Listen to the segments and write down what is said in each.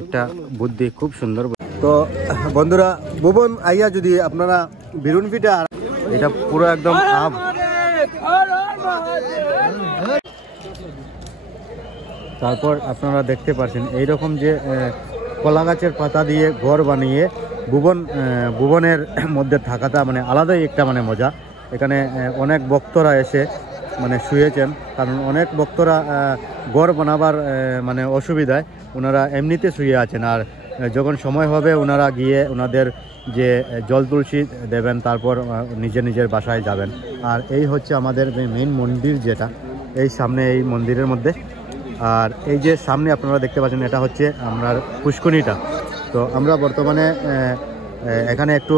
একটা বুদ্ধি খুব সুন্দর। তো বন্ধুরা ভুবন আইয়া যদি আপনারা বিরুন পিঠা, এটা পুরো একদম আম। তারপর আপনারা দেখতে পাচ্ছেন এইরকম যে কলা গাছের পাতা দিয়ে ঘর বানিয়ে ভুবনের মধ্যে থাকাটা মানে আলাদাই একটা মানে মজা। এখানে অনেক ভক্তরা এসে মানে শুয়েছেন, কারণ অনেক ভক্তরা ঘর বানাবার মানে অসুবিধায় ওনারা এমনিতে শুয়ে আছেন। আর যখন সময় হবে ওনারা গিয়ে ওনাদের যে জল তুলসী দেবেন, তারপর নিজের বাসায় যাবেন। আর এই হচ্ছে আমাদের মেইন মন্দির, যেটা এই সামনে এই মন্দিরের মধ্যে। আর এই যে সামনে আপনারা দেখতে পাচ্ছেন এটা হচ্ছে আমরা পুষ্করিণীটা। তো আমরা বর্তমানে এখানে একটু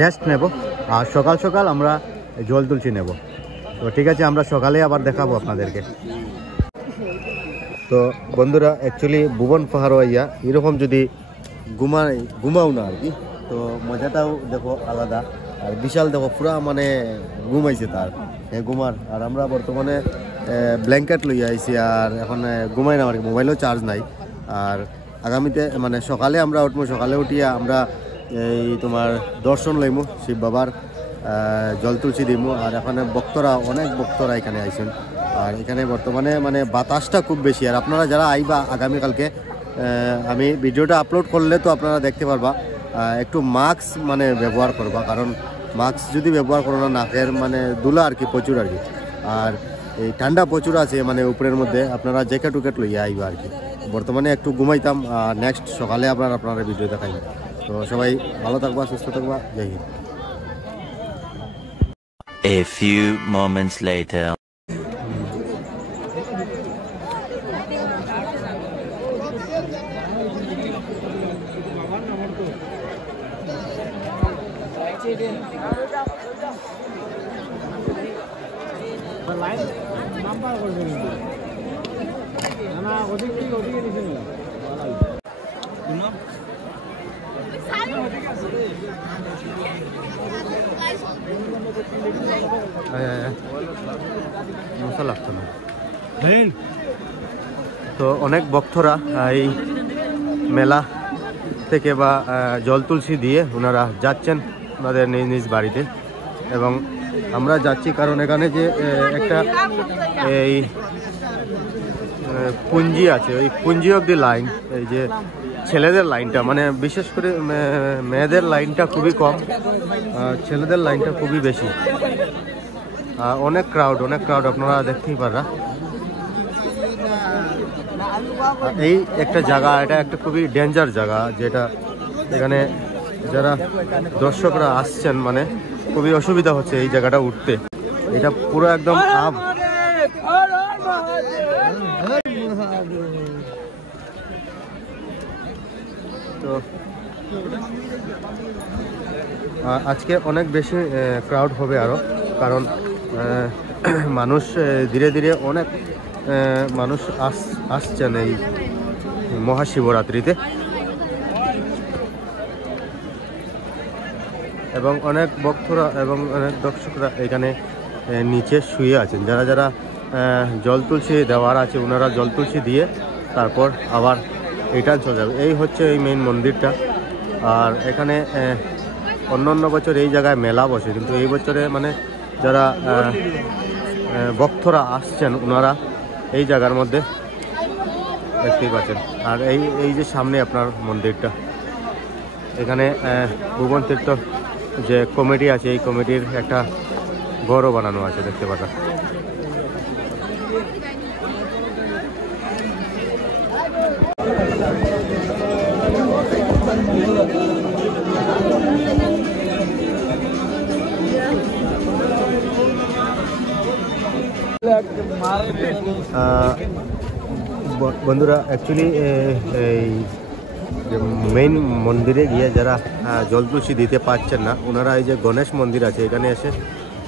রেস্ট নেব, আর সকাল সকাল আমরা জল তুলসী নেব। তো ঠিক আছে, আমরা সকালে আবার দেখাবো আপনাদেরকে। তো বন্ধুরা অ্যাকচুয়ালি ভুবন পাহাড় আইয়া এরকম যদি ঘুমাও না আর কি, তো মজাটাও দেখো আলাদা। আর বিশাল দেখো পুরা মানে ঘুমাইছে তার ঘুমার। আর আমরা বর্তমানে ব্ল্যাঙ্কেট লইয়া আইছি, আর এখন ঘুমাই না, আর মোবাইলও চার্জ নাই। আর আগামীতে মানে সকালে আমরা উঠবো, সকালে উঠিয়া আমরা এই তোমার দর্শন লইমু শিব বাবার, জল তুলসী দিমু। আর এখানে অনেক ভক্তরা এখানে আইছেন। আর এখানে বর্তমানে মানে বাতাসটা খুব বেশি। আর আপনারা যারা আইবা আগামীকালকে, আমি ভিডিওটা আপলোড করলে তো আপনারা দেখতে পারবা, একটু মাস্ক মানে ব্যবহার করবা, কারণ মাস্ক যদি ব্যবহার করো না, নাকের মানে দুলা আর কি প্রচুর আর কি। আর এই ঠান্ডা প্রচুর আছে মানে উপরের মধ্যে, আপনারা জ্যাকেট উকেট লইয়া আইবা আর কি। বর্তমানে একটু ঘুমাইতাম, নেক্সট সকালে আপনারা ভিডিও দেখাইবেন। তো সবাই ভালো থাকবা, সুস্থ থাকবা, জয় Hind. A few moments later. তো অনেক ভক্তরা এই মেলা থেকে বা জল তুলসী দিয়ে ওনারা যাচ্ছেন ওনাদের নিজ বাড়িতে। এবং আমরা যাচ্ছি কারণ এখানে যে একটা এই পুঞ্জি আছে, ওই পুঞ্জি অব দি লাইন, এই যে ছেলেদের লাইনটা মানে বিশেষ করে মেয়েদের লাইনটা খুবই কম, ছেলেদের লাইনটা খুবই বেশি। অনেক ক্রাউড আপনারা দেখতেই পারা। এই একটা জায়গা, এটা একটা খুবই ডেঞ্জার জায়গা, যেটা এখানে যারা দর্শকরা আসছেন মানে খুবই অসুবিধা হচ্ছে এই জায়গাটা উঠতে। এটা পুরো একদম আপ। তো আজকে অনেক বেশি ক্রাউড হবে আরো, কারণ মানুষ ধীরে ধীরে অনেক মানুষ আসছেন এই মহাশিবরাত্রিতে। এবং অনেক ভক্তরা এবং অনেক দর্শকরা এখানে নিচে শুয়ে আছেন। যারা জল তুলসী দেওয়ার আছে ওনারা জল তুলসী দিয়ে তারপর আবার রিটার্ন চলে যাবে। এই হচ্ছে এই মেইন মন্দিরটা। আর এখানে অন্য বছর এই জায়গায় মেলা বসে, কিন্তু এই বছরে মানে যারা ভক্তরা আসছেন ওনারা এই জায়গার মধ্যে দেখতেই পাচ্ছেন। আর এই যে সামনে আপনার মন্দিরটা, এখানে ভুবন তীর্থ যে কমিটি আছে এই কমিটির একটা ঘরও বানানো আছে, দেখতে পাচ্ছেন। বন্ধুরা অ্যাকচুয়ালি এই যে মেইন মন্দিরে গিয়ে যারা জল তুলসী দিতে পারছেন না, ওনারা এই যে গণেশ মন্দির আছে এখানে এসে,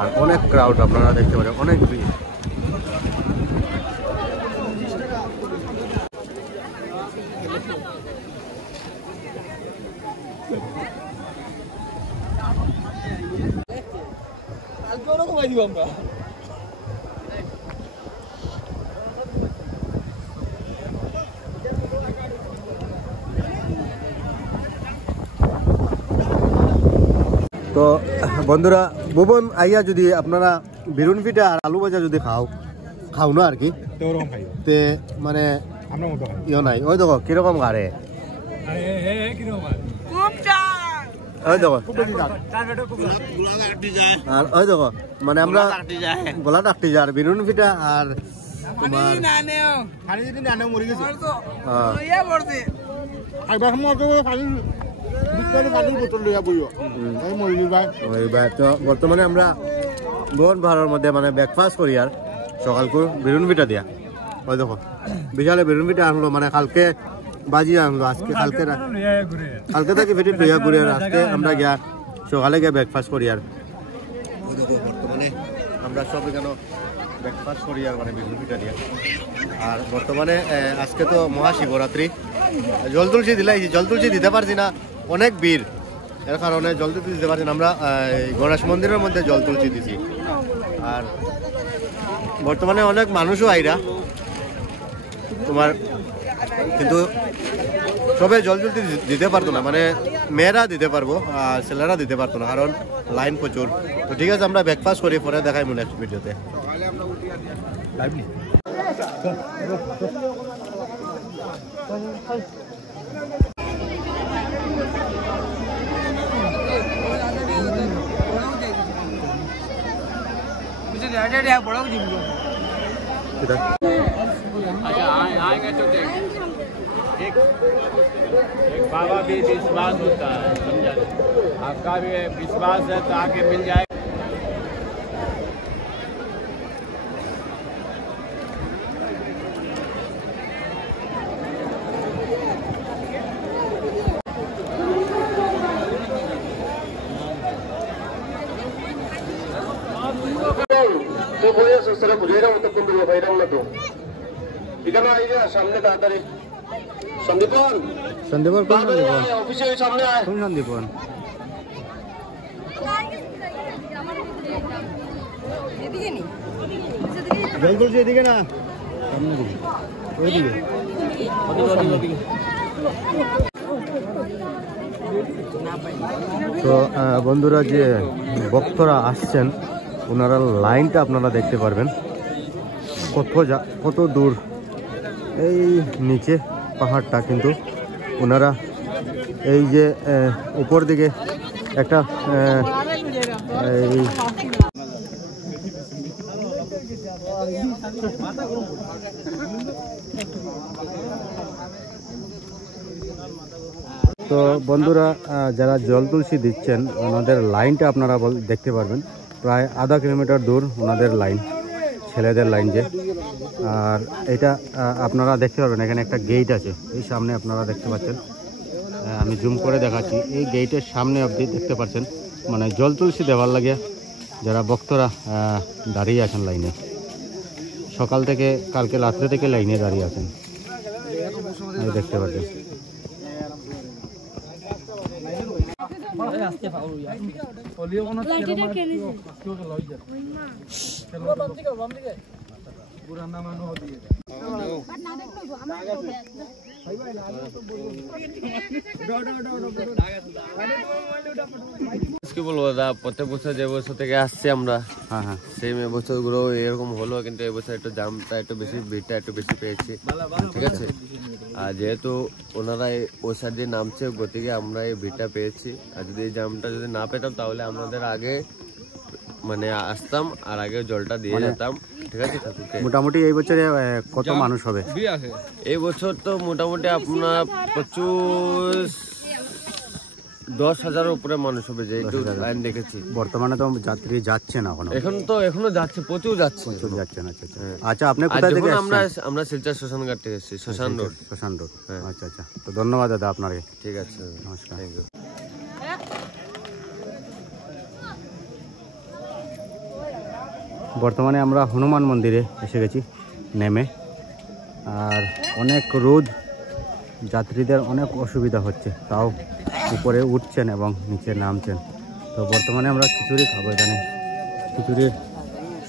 আর অনেক ক্রাউড আপনারা দেখতে পারেন, অনেক ভিড়। তো বন্ধুরা ভুবন আইয়া যদি আপনারা বেগুন পিঠা আর আলু ভাজা যদি খাও না আর কি তে মানে ইয়ে নাই ওই দেখো কিরকম গাড়ে ওই দেখো আর ওই দেখো মানে আমরা গলা ডাকতে যাই আর বেগুন পিঠা আর বর্তমানে আমরা ভুবন পাহাড়ের মধ্যে মানে ব্রেকফাস্ট করি আর সকাল করে বেগুন পিঠা দিয়া ওই দেখো বিশালে বেগুন পিঠা আনলো মানে কালকে বাজি আনলো আজকে কালকে থেকে পেটে লইয়া ঘুরে আর আজকে আমরা গিয়া সকালে গিয়ে ব্রেকফাস্ট করি আর ওই দেখো বর্তমানে আমরা সব এখানে ব্রেকফাস্ট করি আর মানে বেগুন পিঠা দিয়া আর বর্তমানে আজকে তো মহাশিবরাত্রি জল তুলসী দিলাইছি জল তুলসী দিতে পারছি না অনেক ভিড় এর কারণে জল তুলসী দিতে পারছি না আমরা গণেশ মন্দিরের মধ্যে জল তুলসী দিছি আর বর্তমানে অনেক মানুষও আইরা তোমার কিন্তু সবাই জল তুলসী দিতে পারতো না মানে মেয়েরা দিতে পারবো আর ছেলেরা দিতে পারতো না কারণ লাইন প্রচুর তো ঠিক আছে আমরা ব্রেকফাস্ট করি পরে দেখাই নেক্সট ভিডিওতে बाबा भी विश्वास होता है समझा आपका भी विश्वास है तो आके मिल जाए তো বইয়া সসরা বুঝাইরা মত কোন দিকে বাইরাম না তো এখানে আইরা সামনে তাড়াতাড়ি সন্দীপন কোন সন্দীপন অফিসের সামনে আয় কোন সন্দীপন এদিকে নি জল তুলছি এদিকে না সামনে দিকে ওইদিকে তো বন্ধুরা যে ভক্তরা আসছেন ওনারা লাইনটা আপনারা দেখতে পারবেন কত দূর এই নিচে পাহাড়টা কিন্তু ওনারা এই যে উপর দিকে একটা এই তো বন্ধুরা যারা জল তুলসী দিচ্ছেন ওনাদের লাইনটা আপনারা দেখতে পারবেন প্রায় আধা কিলোমিটার দূর ওনাদের লাইন ছেলেদের লাইন যে আর এটা আপনারা দেখতে পারবেন এখানে একটা গেট আছে এই সামনে আপনারা দেখতে পাচ্ছেন আমি জুম করে দেখাচ্ছি এই গেটের সামনে আপনি দেখতে পাচ্ছেন মানে জল তুলসী দেওয়ার লাগে যারা ভক্তরা দাঁড়িয়ে আছেন লাইনে সকাল থেকে কালকে রাত্রে থেকে লাইনে দাঁড়িয়ে আছেন দেখতে পাচ্ছেন কি বলবো দাদা প্রত্যেক বছর যে বছর থেকে আসছে আমরা হ্যাঁ সেই বছরগুলো এরকম হলো কিন্তু এবছর একটু জামটা একটু বেশি ভিড়টা একটু বেশি পেয়েছি ঠিক আছে আর যেহেতু ওনারা ওই সাইড দিয়ে নামছে গতিকে আমরা এই ভিড়টা পেয়েছি আর যদি এই জামটা যদি না পেতাম তাহলে আমাদের আগে মানে আসতাম আর আগে জলটা দিয়ে যেতাম ঠিক আছে ঠাকুরকে মোটামুটি এই বছরে কত মানুষ হবে এই বছর তো মোটামুটি আপনার 10,000 উপরে মানুষ হবে যে একটু লাইন দেখেছি বর্তমানে তো যাত্রী যাচ্ছে না এখনো যাচ্ছে প্রচুর যাচ্ছে না আচ্ছা আপনি কোথা থেকে আমরা শিলচর শ্মশান ঘাট থেকে এসেছি শ্মশান রোড আচ্ছা তো ধন্যবাদ দাদা আপনাকে ঠিক আছে নমস্কার থ্যাংক ইউ বর্তমানে আমরা হনুমান মন্দিরে এসে গেছি নেমে আর অনেক রোদ যাত্রীদের অনেক অসুবিধা হচ্ছে তাও উপরে উঠছেন এবং নিচে নামছেন তো বর্তমানে আমরা খিচুড়ি খাবো এখানে খিচুড়ির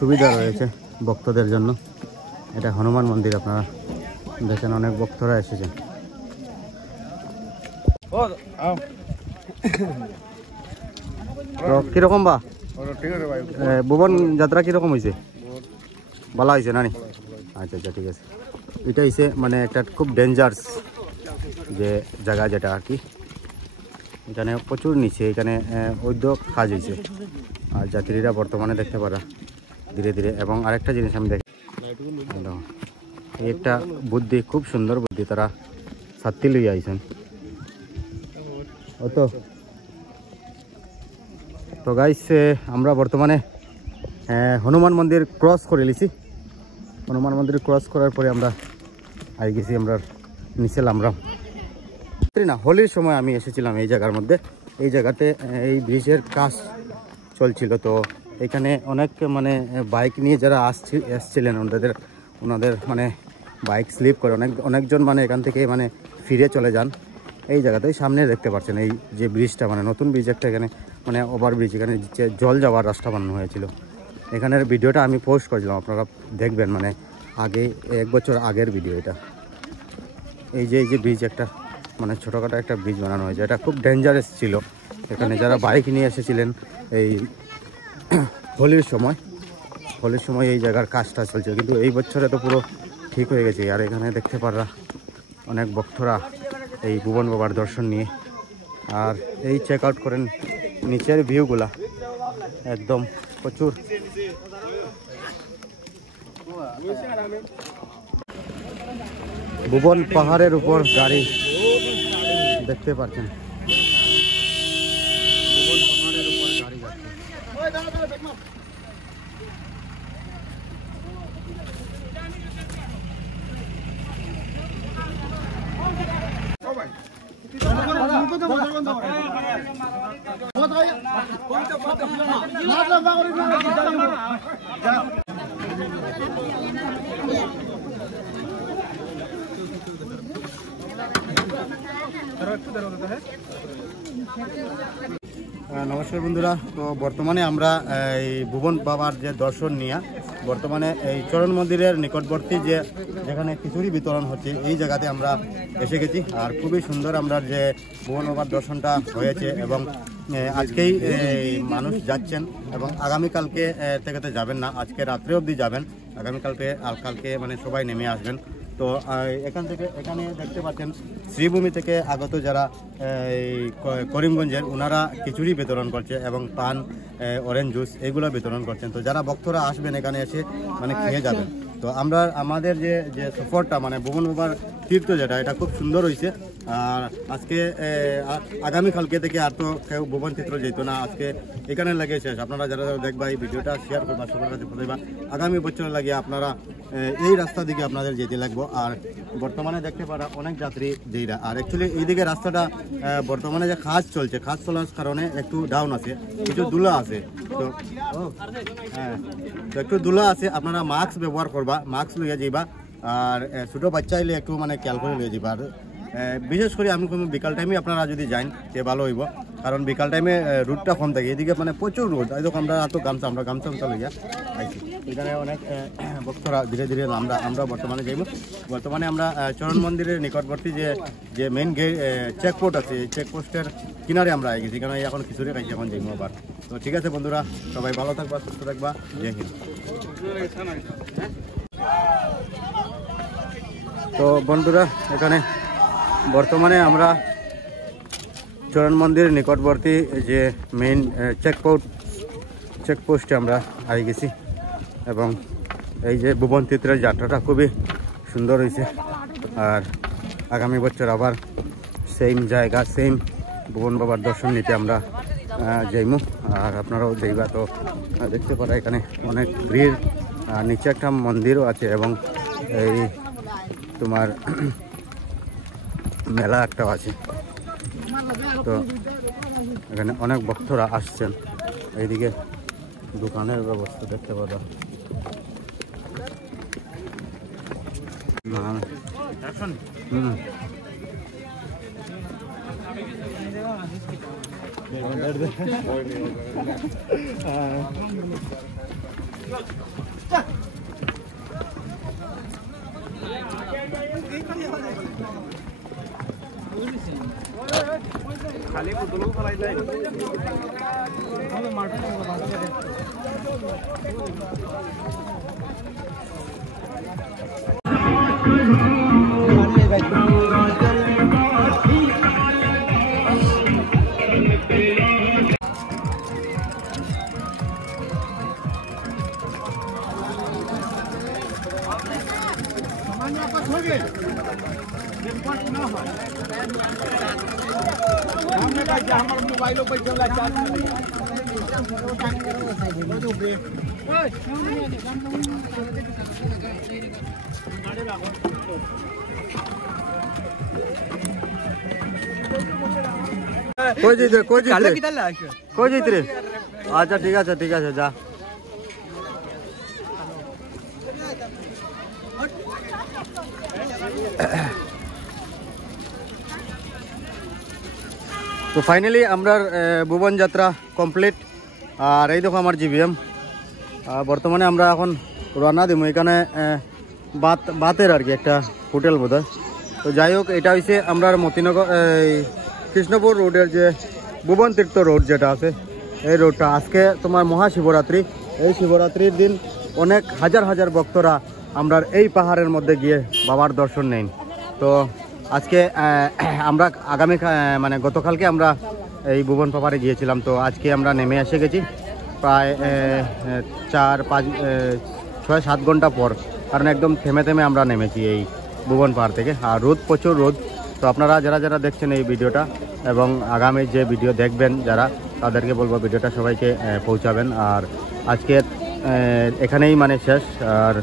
সুবিধা রয়েছে ভক্তদের জন্য। এটা হনুমান মন্দির, আপনারা দেখেন অনেক ভক্তরা এসেছেন। তো কিরকম বা ভুবন যাত্রা কিরকম হয়েছে? ভালো হয়েছে না? আচ্ছা আচ্ছা, ঠিক আছে। এটা হচ্ছে মানে একটা খুব ডেঞ্জারাস যে জায়গা, যেটা আর কি এখানে প্রচুর নিচে, এখানে উদ্যোগ কাজ হয়েছে আর যাত্রীরা বর্তমানে দেখতে পারা ধীরে ধীরে। এবং আরেকটা জিনিস আমি দেখি, এই একটা বুদ্ধি, খুব সুন্দর বুদ্ধি, তারা ছাত্রী লইয়া আইছেন। তো গাইস, আমরা বর্তমানে হনুমান মন্দির ক্রস করে লিছি। হনুমান মন্দির ক্রস করার পরে আমরা আই গেছি আমরা নিচে লামরাম না। হোলির সময় আমি এসেছিলাম এই জায়গার মধ্যে। এই জায়গাতে এই ব্রিজের কাজ চলছিল। তো এখানে অনেক মানে বাইক নিয়ে যারা এসছিলেন ওনাদের মানে বাইক স্লিপ করে অনেকজন মানে এখান থেকে মানে ফিরে চলে যান। এই জায়গাতেই সামনে দেখতে পাচ্ছেন এই যে ব্রিজটা, মানে নতুন ব্রিজ একটা, এখানে মানে ওভার ব্রিজ, এখানে জল যাওয়ার রাস্তা বানানো হয়েছিল। এখানের ভিডিওটা আমি পোস্ট করেছিলাম, আপনারা দেখবেন, মানে আগে 1 বছর আগের ভিডিও এটা। এই যে ব্রিজ একটা মানে ছোটোখাটো একটা ব্রিজ বানানো হয়েছে, এটা খুব ডেঞ্জারাস ছিল। এখানে যারা বাইক নিয়ে এসেছিলেন এই হোলির সময় এই জায়গার কাজটা চলছে, কিন্তু এই বছরে তো পুরো ঠিক হয়ে গেছে। আর এখানে দেখতে পারা অনেক ভক্তরা এই ভুবন বাবার দর্শন নিয়ে। আর এই চেক আউট করেন নিচের ভিউগুলা, একদম প্রচুর। ভুবন পাহাড়ের উপর গাড়ি দেখতে পাচ্ছেন। ভুবন পাহাড়ের উপর গাড়ি যাচ্ছে। নমস্কার বন্ধুরা, তো বর্তমানে আমরা এই ভুবন বাবার যে দর্শন নিয়ে বর্তমানে এই চরণ মন্দিরের নিকটবর্তী যেখানে খিচুড়ি বিতরণ হচ্ছে এই জায়গাতে আমরা এসে গেছি। আর খুবই সুন্দর আমরা যে ভুবন বাবার দর্শনটা হয়েছে, এবং আজকেই মানুষ যাচ্ছেন এবং আগামীকালকে থেকে তো যাবেন না, আজকে রাত্রে অবধি যাবেন, কালকে মানে সবাই নেমে আসবেন। তো এখানে দেখতে পাচ্ছেন শ্রীভূমি থেকে আগত যারা করিমগঞ্জের, ওনারা খিচুড়ি বিতরণ করছে এবং পান, অরেঞ্জ জুস এগুলো বিতরণ করছেন। তো যারা ভক্তরা আসবেন এখানে এসে মানে খেয়ে যাবেন। তো আমাদের যে সফরটা মানে ভুবন বাবার তীর্থ যেটা, এটা খুব সুন্দর হয়েছে। আর আজকে আগামীকালকে থেকে আর তো কেউ ভুবন তীর্থ যেত না, আজকে এখানে লাগে শেষ। আপনারা যারা দেখবা এই ভিডিওটা শেয়ার করবা, সবার কাছে পৌঁছাইবা। আগামী বছর লাগিয়ে আপনারা এই রাস্তা দিকে আপনাদের যেতে লাগবো। আর বর্তমানে দেখতে পারা অনেক যাত্রী যেইরা, আর অ্যাকচুয়ালি এইদিকে রাস্তাটা বর্তমানে যে কাজ চলছে, কাজ চলার কারণে একটু ডাউন আছে, কিছু দুলা আছে। তো হ্যাঁ, তো একটু দুলা আছে, আপনারা মাস্ক ব্যবহার করবা, মাস্ক লইয়া যাইবা। আর ছোটো বাচ্চা এলে একটু মানে খেয়াল করে লইয়া যাইবা। আর বিশেষ করে আমি কোনো বিকাল টাইমে আপনারা যদি যান তে ভালো হইব, কারণ বিকাল টাইমে রোদটা কম থাকে, এদিকে মানে প্রচুর রোদ। এই দেখো আমরা এত গামছা লইয়া আইছি। এখানে অনেক ভক্তরা ধীরে ধীরে আমরা বর্তমানে যাইব। বর্তমানে আমরা চরণ মন্দিরের নিকটবর্তী যে মেইন গেট চেকপোস্ট আছে, এই চেকপোস্টের কিনারে আমরা আই গেছি, কারণ এখন খিচুড়ি খাইছি, এখন যাইব আবার। তো ঠিক আছে বন্ধুরা, সবাই ভালো থাকবা, সুস্থ থাকবা, জয় হিন্দ। তো বন্ধুরা, এখানে বর্তমানে আমরা চরণ মন্দিরের নিকটবর্তী যে মেইন চেকপোস্টে আমরা আই গেছি, এবং এই যে ভুবন তীর্থের যাত্রাটা খুবই সুন্দর হয়েছে। আর আগামী বছর আবার সেম জায়গা, সেম ভুবন বাবার দর্শন নিতে আমরা যাইমু, আর আপনারাও যাইবা। তো দেখতে পারা এখানে অনেক ভিড়, আর নিচে একটা মন্দিরও আছে, এবং এই তোমার মেলা একটাও আছে। তো এখানে অনেক ভক্তরা আসছেন। এইদিকে দোকানের ব্যবস্থা দেখতে পারা। কই যাইতে রে? আচ্ছা ঠিক আছে যা। তো ফাইনালি আমরা ভুবন যাত্রা কমপ্লিট। আর এই দেখো আমার জিবিএম। বর্তমানে আমরা এখন রান্না দিব এখানে বাতের আর কি একটা হোটেল বোধহয়। তো যাই হোক, এটা হয়েছে আমরা মতিনগর কৃষ্ণপুর রোডের যে ভুবন তীর্থ রোড যেটা আছে, এই রোডটা। আজকে তোমার মহাশিবরাত্রি। এই শিবরাত্রির দিন অনেক হাজার ভক্তরা আমরা এই পাহাড়ের মধ্যে গিয়ে বাবার দর্শন নেন। তো আজকে আমরা মানে গতকালকে আমরা এই ভুবন পাহাড়ে গিয়েছিলাম। তো আজকে আমরা নেমে এসে গেছি প্রায় 4-5-6-7 ঘন্টা পর, কারণ একদম থেমে আমরা নেমেছি এই ভুবন পাহাড় থেকে। আর রোদ, প্রচুর রোদ। তো আপনারা যারা দেখছেন এই ভিডিওটা এবং আগামী যে ভিডিও দেখবেন যারা, তাদেরকে বলবো ভিডিওটা সবাইকে পৌঁছাবেন। আর আজকে এখানেই মানে শেষ। আর